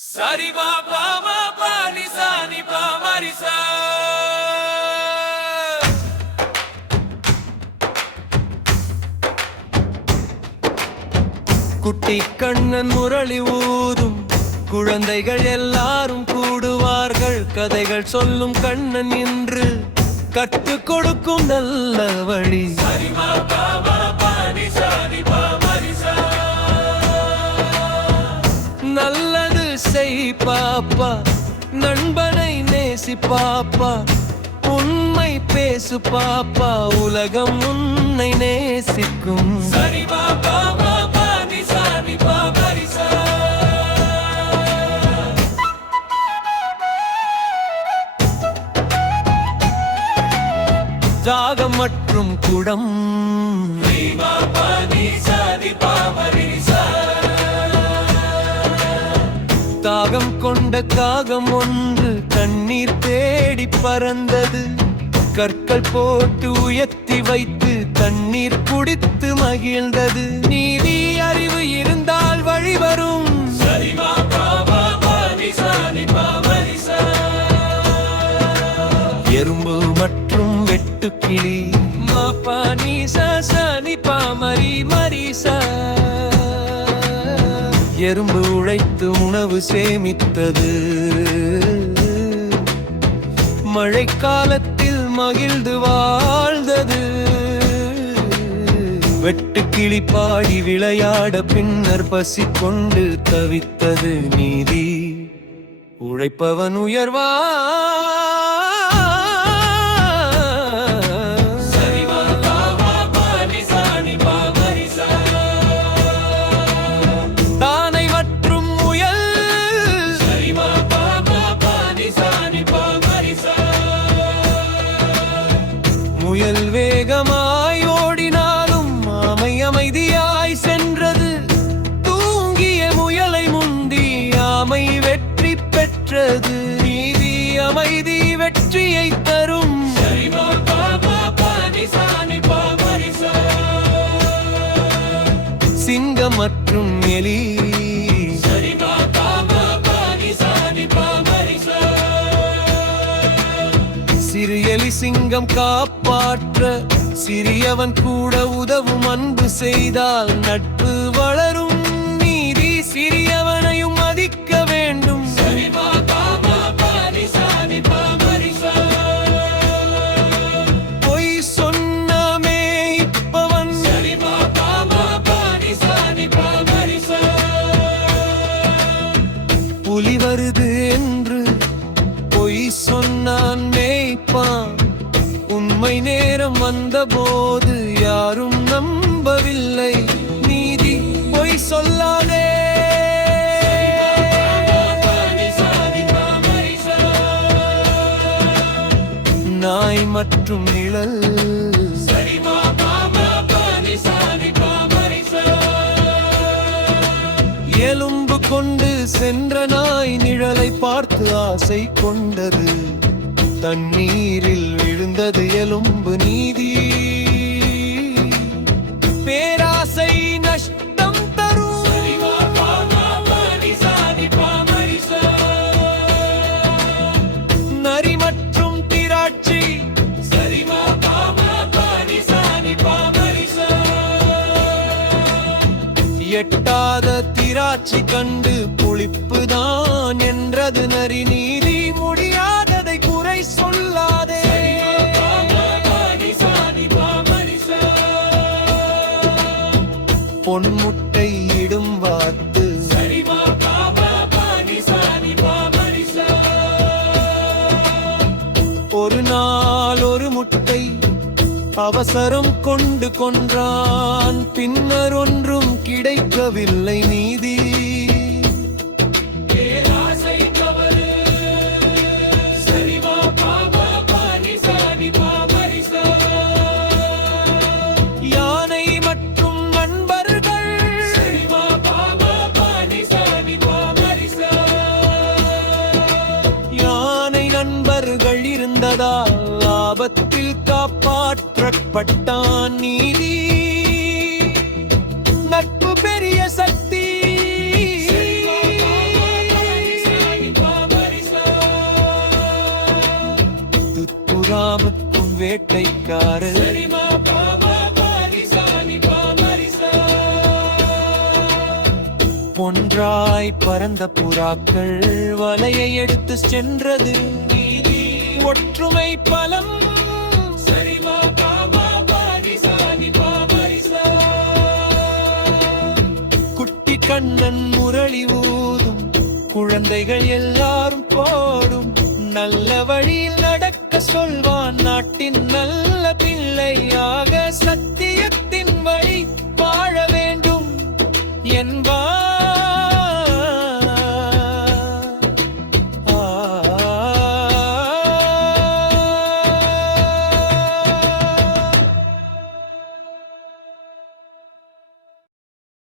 Sari ma pa ma pa ni sa ni pa ma ri sa. குட்டி கண்ணன் முரளி ஊதும் குழந்தைகள் எல்லாரும் கூடுவார்கள். கதைகள் சொல்லும் கண்ணன் என்று கற்றுக் கொடுக்கும் நல்ல வழி. நல்லது செய் பாப்பா, நண்பனை நேசி பாப்பா, உண்மை பேசு பாப்பா, உலகம் உன்னை நேசிக்கும். சரி பாப்பா தாகம் மற்றும் குடம், தாகம் கொண்ட காகம் ஒன்று தண்ணீர் தேடி பறந்தது. கற்கள் போட்டு உயர்த்தி வைத்து தண்ணீர் குடித்து மகிழ்ந்தது. நீதி அறிவு இருந்தால் வழி வரும். எறும்பு மற்றும் வெட்டுக்கிளி மாப்பானி சனி பாமரி மரிசா. எறும்பு உழைத்து உணவு சேமித்தது. மழைக்காலத்தில் மகிழ்ந்து வாழ்ந்தது. வெட்டுக்கிளி பாடி விளையாட பின்னர் பசி கொண்டு தவித்தது. நீதி உழைப்பவன் உயர்வா. முயல் வேகமாய் ஓடினாலும் ஆமை அமைதியாய் சென்றது. தூங்கிய முயலை முந்தி ஆமை வெற்றி பெற்றது. நீதி அமைதி வெற்றியை தரும். சிங்கம் மற்றும் எலி சிறு எலி சிங்கம் காப்பாற்ற சிறியவன் கூட உதவும். அன்பு செய்தால் நட்பு வளரும். நீதி சிறியவனையும் மதிக்க வேண்டும். பொய் சொன்னமே இப்பவன் புலி வருது என்று பொய் சொன்னான் மேய்ப்பான். உண்மை நேரம் வந்தபோது யாரும் நம்பவில்லை. நீதி பொய் சொல்லாதே. நாய் மற்றும் நிழல் எலும்பு கொண்டு சென்ற நாய் நிழலை பார்த்து ஆசை கொண்டது. தண்ணீரில் விழுந்தது எலும்பு. நீதி பேராசை நஷ்டம் தரும். நரி மற்றும் திராட்சை எட்டாத திராட்சை கண்டு புளிப்புதான் என்றது நரி. நீதி முடியாததை குறை சொல்லாதே. பொன்முட்டை இடும் வாத்து ஒரு நாள் ஒரு முட்டை அவசரம் கொண்டு கொன்றான். பின்னர் ஒன்றும் கிடைக்கவில்லை. நீதி யானை மற்றும் நண்பர்கள் யானை நண்பர்கள் இருந்ததால் ஆபத்தில் காப்பாற்றப்பட்டான். நீதி நட்பு பெரிய சக்தி. வேட்டைக்காரர். சரிமா பாமா பாரிசா நிபா மரிசா. ஒன்றாய் பறந்த புறாக்கள் வலையை எடுத்து சென்றது. நீதி ஒற்றுமை பலம். சரிமா பாமா பாரிசா நிபா மரிசா. குட்டி கண்ணன் முரளி ஊதும், குழந்தைகள் எல்லாரும் போடும். நல்ல வழியில் நடக்க சொல்வான், நாட்டின் நல்ல பிள்ளையாக சத்தியத்தின் வழி வாழ வேண்டும் என்பான்.